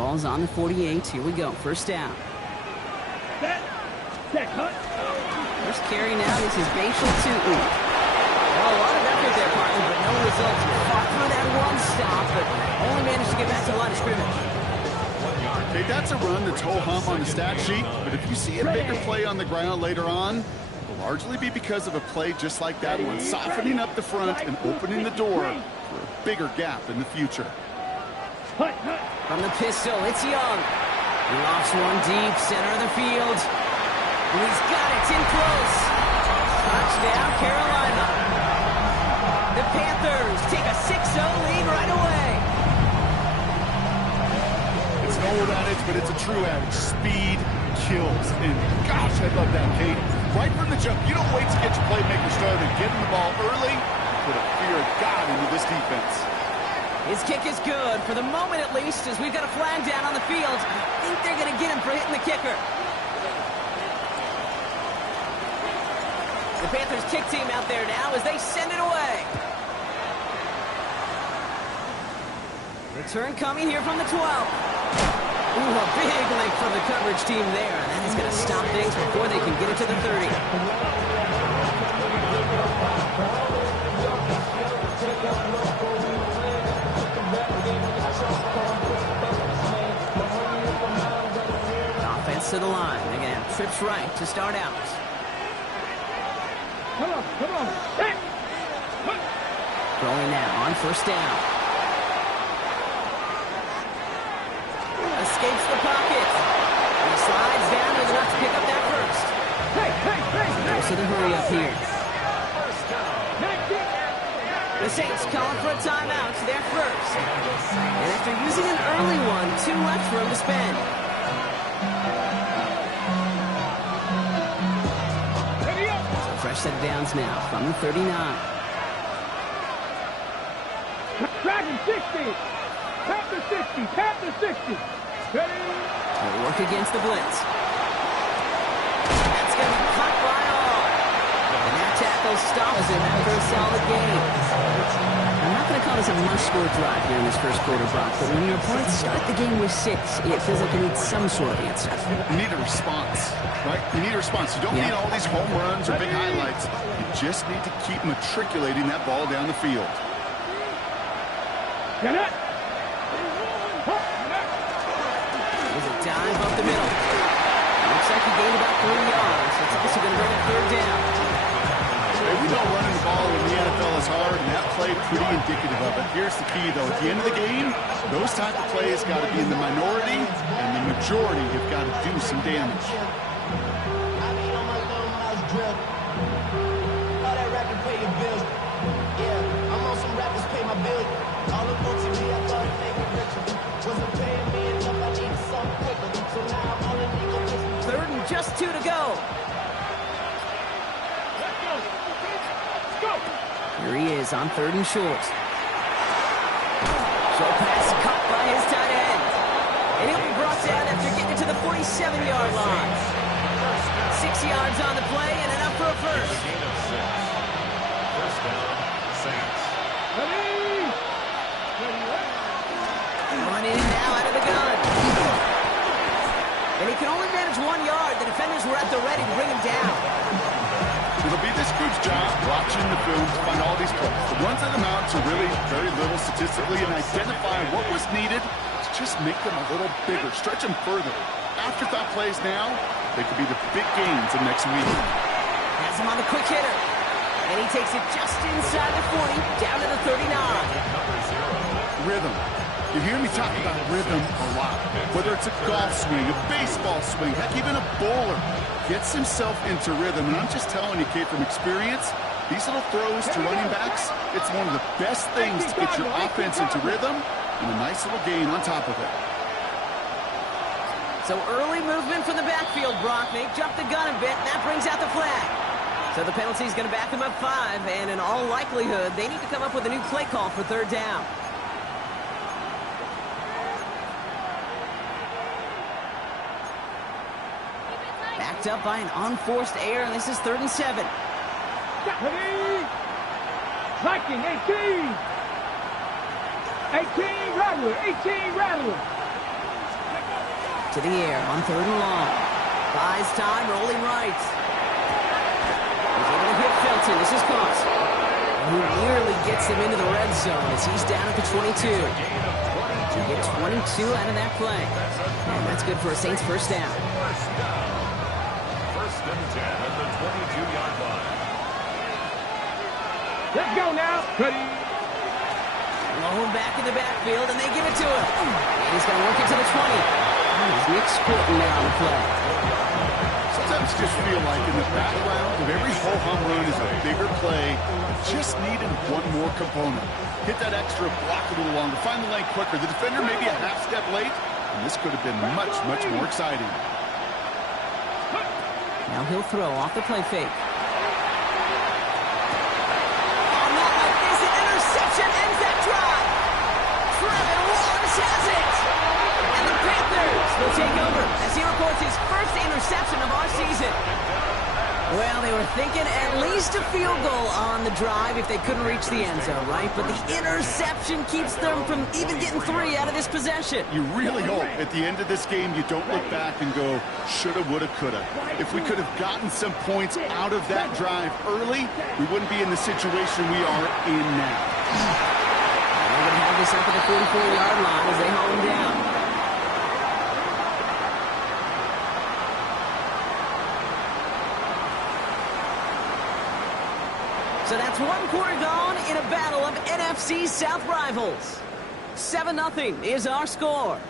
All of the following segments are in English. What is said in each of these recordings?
Ball's on the 48. Here we go. First down. First carry now. This is Bashal Tutin. Well, a lot of effort there, partner, but no results. Fought through that one stop, but only managed to get back to the line of scrimmage. Okay, that's a run that's ho-hum on the stat sheet, but if you see a bigger play on the ground later on, it will largely be because of a play just like that one, softening up the front and opening the door for a bigger gap in the future. From the pistol, it's Young. He lofts one deep, center of the field. And he's got it, it's in close. Touchdown, Carolina. The Panthers take a 6-0 lead right away. It's an old adage, but it's a true adage. Speed kills. And gosh, I love that, Kate. Right from the jump, you don't wait to get your playmaker started. Getting the ball early, put a fear of God into this defense. His kick is good, for the moment at least, as we've got a flag down on the field. I think they're going to get him for hitting the kicker. The Panthers kick team out there now as they send it away. Return coming here from the 12. Ooh, a big leg from the coverage team there. And that is going to stop things before they can get it to the 30. Offense to the line. They're going to have trips right to start out. Come on. Hey. Throwing now on first down. Escapes the pocket. He slides down with enough to pick up that first. Goes to the hurry up here. The Saints calling for a timeout. They're first. And after using an early one, 2 left for him to spend. So fresh set of downs now from the 39. Dragon 60. Panther 60. They'll work against the blitz. That's going to be caught by all. And that tackle stops him after a solid game. I'm not going to call this a must-score drive here in this first quarter, Brock, but when your opponents start the game with 6, it feels like you need some sort of answer. You need a response, right? You need a response. You don't need all these home runs or big highlights. You just need to keep matriculating that ball down the field. Get it! There's a dive up the middle. Looks like he gained about 3 yards. It's also going to bring a third down. We know running the ball in the NFL is hard, and that play pretty indicative of it. Here's the key, though. At the end of the game, those type of plays got to be in the minority, and the majority have got to do some damage. Third and just 2 to go. Here he is on 3rd and short. Short pass caught by his tight end. And he'll be brought down after getting to the 47-yard line. 6 yards on the play and enough for a first. First down, Saints. Running now out of the gun. And he can only manage 1 yard. The defenders were at the ready to bring him down. It'll be this group's job watching the film to find all these plays. The ones that amount to really very little statistically and identify what was needed to just make them a little bigger, stretch them further. Afterthought plays now, they could be the big gains of next week. Has him on the quick hitter. And he takes it just inside the 40, down to the 39. Rhythm. You hear me talk about rhythm a lot. Whether it's a golf swing, a baseball swing, heck, even a bowler gets himself into rhythm. And I'm just telling you, Kate, from experience, these little throws to running backs, it's one of the best things to get your offense into rhythm and a nice little gain on top of it. So early movement from the backfield, Brock. They jumped the gun a bit, and that brings out the flag. So the penalty is going to back them up 5, and in all likelihood, they need to come up with a new play call for 3rd down. Backed up by an unforced error, and this is 3rd and 7. Viking 18 Rattler. To the air on 3rd and long. Buys time, rolling right. He's able to hit Felton. This is caught. Who nearly gets them into the red zone as he's down at the 22. To get 22 out of that play. And that's good for a Saints first down. First and 10 at the 22-yard line. Let's go now. Ready. Low back in the backfield, and they give it to him. And he's going to work it to the 20. Here's Nick Squirtin now on the play. Sometimes just feel like in the background of every ho-hum run is a bigger play. Just needing one more component. Hit that extra block a little longer. Find the lane quicker. The defender maybe a half step late. And this could have been much, much more exciting. Now he'll throw off the play fake. Oh, not like this. An interception ends that drive. Trevor Lawrence has it. And the Panthers will take over as he records his first interception of our season. Well, they were thinking at least a field goal on the drive if they couldn't reach the end zone, right? But the interception keeps them from even getting 3 out of this possession. You really hope at the end of this game you don't look back and go, shoulda, woulda, coulda. If we could have gotten some points out of that drive early, we wouldn't be in the situation we are in now. They're going to have this up at the 44-yard line as they haul him down. So that's 1 quarter gone in a battle of NFC South rivals. 7-0 is our score.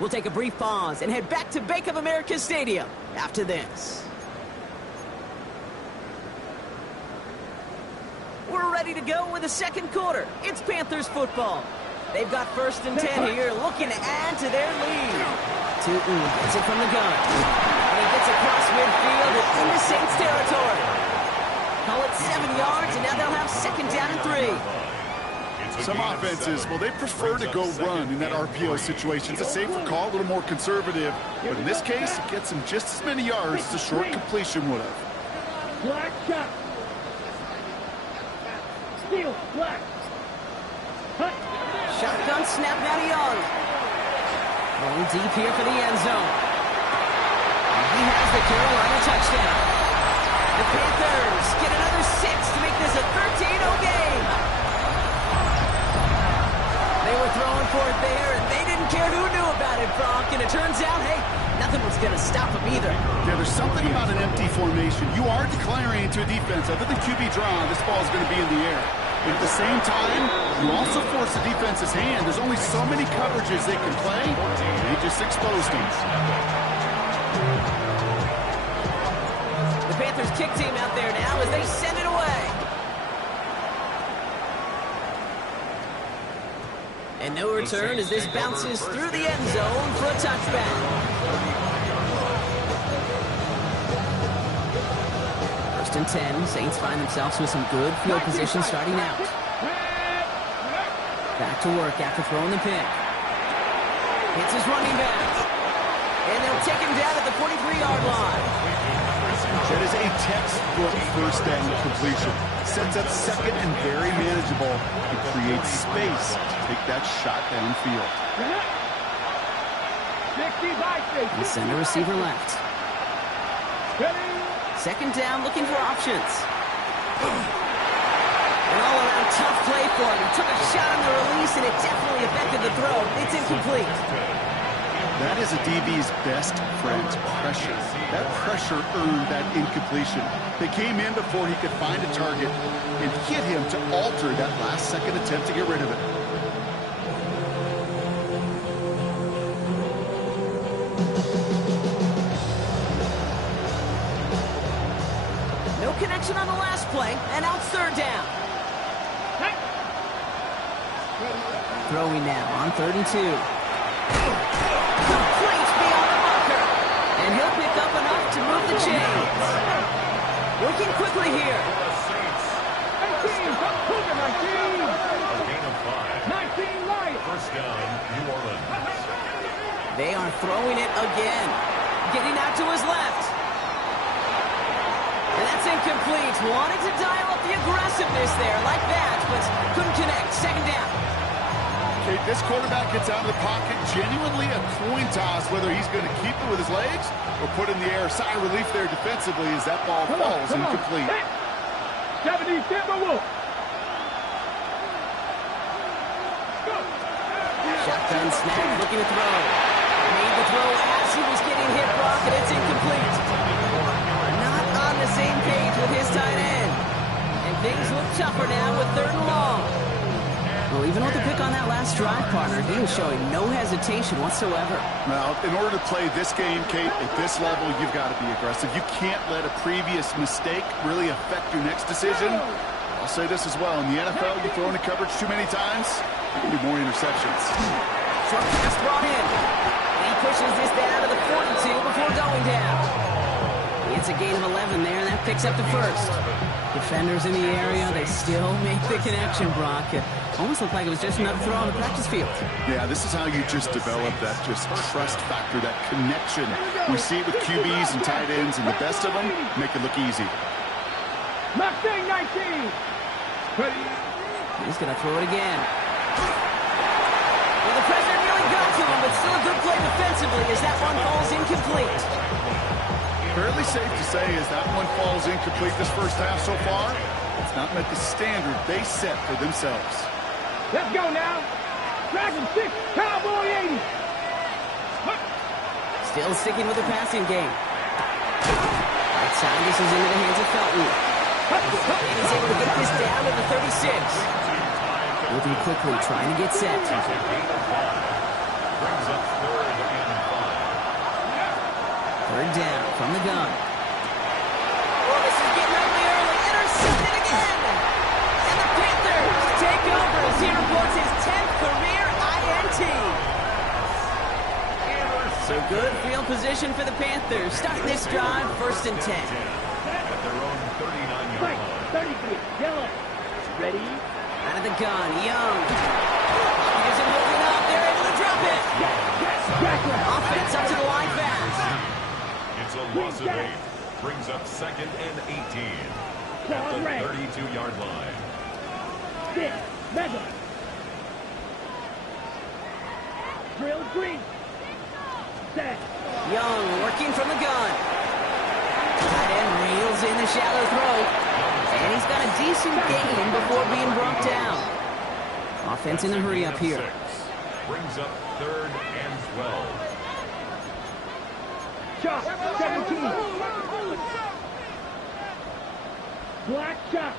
We'll take a brief pause and head back to Bank of America Stadium after this. We're ready to go with the second quarter. It's Panthers football. They've got 1st and 10 here, looking to add to their lead. Tootin gets it from the gun. And he gets across midfield and into Saints territory. Call it 7 yards, and now they'll have 2nd down and 3. Some offenses, well, they prefer to go run in that RPO situation. It's a safer call, a little more conservative. But in this case, it gets them just as many yards as a short completion would have. Black shot. Steal. Black. Hut. Shotgun snap now to Young. Going deep here for the end zone. And he has the Carolina touchdown. The Panthers get another 6 to make this a 13-0 game. They were throwing for it there, and they didn't care who knew about it, Brock. And it turns out, hey, nothing was going to stop them either. Yeah, there's something about an empty formation. You are declaring into a defense. Other than QB draw, this ball is going to be in the air. But at the same time, you also force the defense's hand. There's only so many coverages they can play. They just exposed them. The Panthers kick team out there now as they send it away. And no return as this bounces through the end zone for a touchback. 1st and 10. Saints find themselves with some good field position starting out. Back to work after throwing the pick. Hits his running back. And they'll take him down at the 43-yard line. That is a textbook 1st down completion. Sets up 2nd and very manageable. It creates space to take that shot downfield. And send a receiver left. 2nd down, looking for options. An all-around tough play for him. He took a shot on the release, and it definitely affected the throw. It's incomplete. That is a DB's best friend, pressure. That pressure earned that incompletion. They came in before he could find a target and hit him to alter that last-second attempt to get rid of it. No connection on the last play, and now it's 3rd down. Throwing now on 3rd and 2. Complete beyond the marker. And he'll pick up enough to move the chains. Working quickly here. 19, Cougar 19. A gain of 5. 19 light. First down, New Orleans. They are throwing it again. Getting out to his left. And that's incomplete. Wanted to dial up the aggressiveness there like that, but couldn't connect. 2nd down. Kate, this quarterback gets out of the pocket, genuinely a coin toss, whether he's going to keep it with his legs or put it in the air. Sigh of relief there defensively as that ball falls incomplete. 70 Timberwolves. Shotgun snap, looking to throw. Made the throw as he was getting hit, Brock, and it's incomplete. Not on the same page with his tight end. And things look tougher now with 3rd and long. Well, even with the pick on that last drive, partner, he was showing no hesitation whatsoever. Well, in order to play this game, Kate, at this level, you've got to be aggressive. You can't let a previous mistake really affect your next decision. I'll say this as well. In the NFL, you throw into coverage too many times, there can be more interceptions. Short pass brought in. He pushes this down to the 42 before going down. It's a gain of 11 there, and that picks up the first. Defenders in the area, they still make the connection, Brock. It almost looked like it was just another throw on the practice field. Yeah, this is how you just develop that just trust factor, that connection. We see it with QBs and tight ends, and the best of them make it look easy. Mustang 19. Ready. He's going to throw it again. Well, the pressure nearly got to him, but still a good play defensively as that one falls incomplete. Fairly safe to say as that one falls incomplete this first half so far, it's not met the standard they set for themselves. Let's go now. Dragon 6, Cowboy 80. Still sticking with the passing game. Right side, this is into the hands of Felton. And he's able to get this down to the 36. Moving quickly, trying to get set. Brings up 3rd and 5. 3rd down from the gun. Oh, this is getting ugly early. Intercepted again. And the Panthers take over as he reports his 10th career INT. So good field position for the Panthers. Starting this drive, 1st and 10. At their own 39-yard Right, line. 33. Yellow. Ready. Out of the gun, Young. He isn't holding up. They're able to drop it. Offense up to the line fast. It's a loss of 8. Brings up 2nd and 18. At the 32-yard line. Six. Mega. Drill green. Set. Young working from the gun. Tight end reels in the shallow throw. And he's got a decent gain before being brought down. Offense in a hurry up here. Brings up 3rd and 12. Shot. 17. Black shot.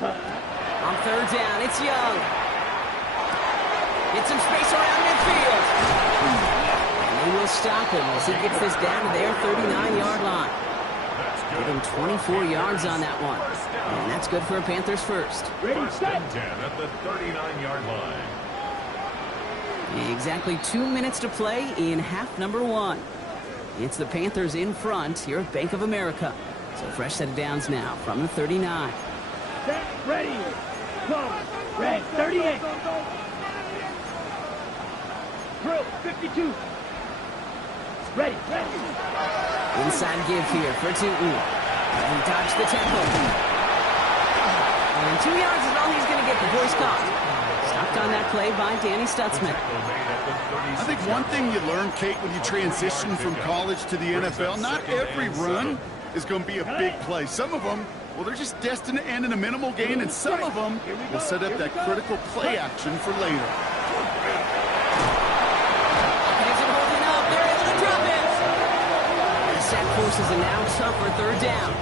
On 3rd down, it's Young. Get some space around midfield. And they will stop him as he gets this down to their 39-yard line. Give him 24 yards on that one. And that's good for a Panthers first. Ready, 1st set. and 10 at the 39-yard line. Exactly 2 minutes to play in half number 1. It's the Panthers in front here at Bank of America. So fresh set of downs now from the 39. Set. Ready. Go. Red. 38. Drill. 52. Ready. Ready. Inside give here for Tootin. And he dodged the tackle. And 2 yards is all he's going to get before he's caught. Stopped on that play by Danny Stutzman. I think one thing you learn, Kate, when you transition from college to the NFL, not every run is going to be a big play. Some of them, well, they're just destined to end in a minimal gain, and some of them will set up that critical play action for later. That forces a now tougher 3rd down.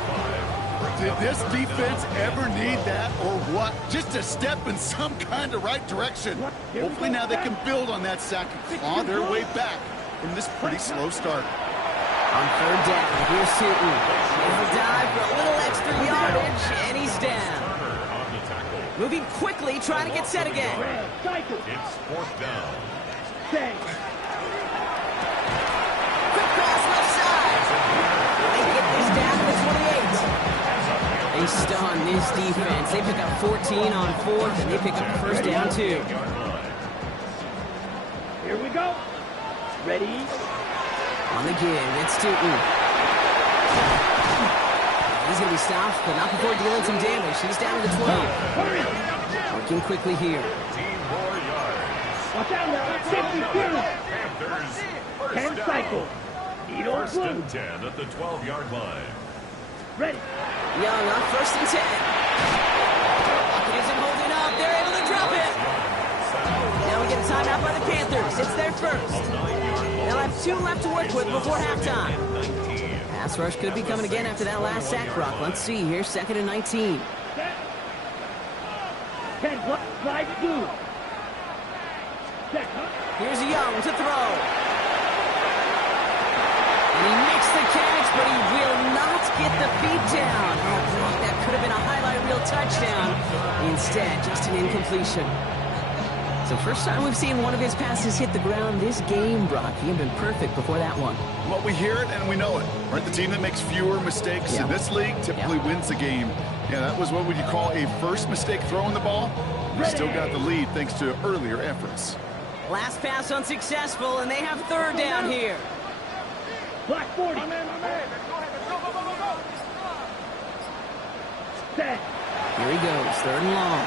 Did this defense ever need that or what? Just a step in some kind of right direction. Hopefully now they can build on that sack and claw their way back from this pretty slow start. On 3rd down, here's Tootin. He'll dive for a little extra yardage, and he's down. Moving quickly, trying to get set again. It's 4th down. Set. They stun this defense. They pick up 14 on 4th, and they pick up first down 2. Here we go. Ready. On the give, it's Tootin. He's going to be stopped, but not before dealing some damage. He's down to the 12. Working quickly here. 15 more yards. Watch out now. 52. Panthers, 10 cycle. Eat on First blue. and 10 at the 12-yard line. Ready. Young on 1st and 10. Pocket isn't holding up. They're able to drop it. Now we get a timeout by the Panthers. It's their first. They'll have 2 left to work with before halftime. Pass rush could be coming again after that last sack, Brock. Let's see here. 2nd and 19. 10 slide blue. Check. Here's Young to throw. And he makes the catch, but he will not get the feet down. Oh, Brock, that could have been a highlight reel touchdown. Instead, just an incompletion. So first time we've seen one of his passes hit the ground this game, Brock. He had been perfect before that one. Well, we hear it and we know it, right? The team that makes fewer mistakes in this league typically wins the game. Yeah, that was what would you call a first mistake throwing the ball. We still got the lead thanks to earlier efforts. Last pass unsuccessful, and they have 3rd down here. Black 40. My man. Go. Set. Here he goes, 3rd and long.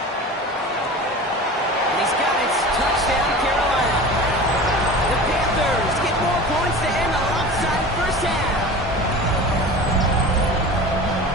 And he's got it. Touchdown, Carolina. The Panthers get more points to end the lopsided first half.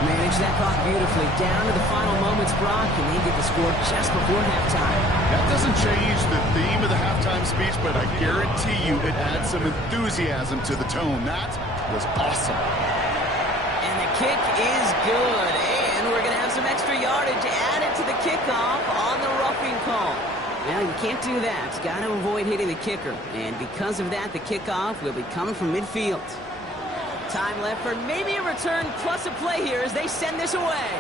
Manage that clock beautifully down to the final moments, Brock, and they get the score just before halftime. That doesn't change the theme of the halftime speech, but I guarantee you it adds some enthusiasm to the tone. That was awesome. And the kick is good, and we're going to have some extra yardage added to the kickoff on the roughing call. Well, you can't do that. You've got to avoid hitting the kicker, and because of that, the kickoff will be coming from midfield. Time left for maybe a return plus a play here as they send this away.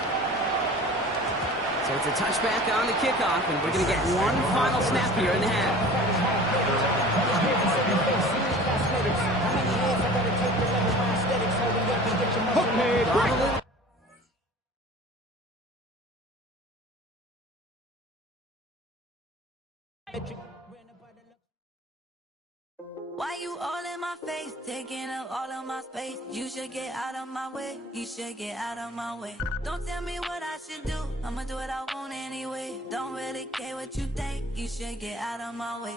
So it's a touchback on the kickoff, and we're going to get one final snap here in the half. Probably. Why you all in my face, taking up all of my space? You should get out of my way, you should get out of my way. Don't tell me what I should do, I'ma do what I want anyway. Don't really care what you think, you should get out of my way.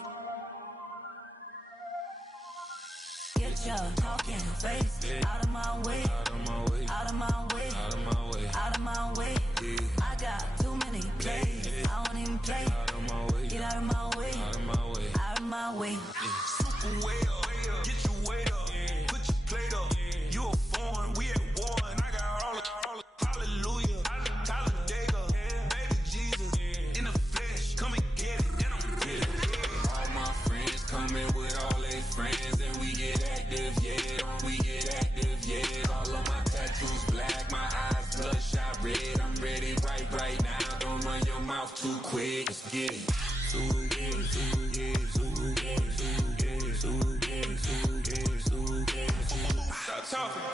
Get your talking face out of my way, out of my way, out of my way, out of my way, out of my way. I got too many plays, I won't even play. Get out of my way, out of my way, out of my way. Way up, get your weight up, put your plate up. You a foreign, we at war, and I got all the hallelujah, Talladega, baby Jesus, in the flesh, come and get it, and I'm with it. All my friends coming with all their friends, and we get active, yeah, we get active, yeah. All of my tattoos black, my eyes bloodshot red. I'm ready right now. Don't run your mouth too quick. Let's get it. Stop talking.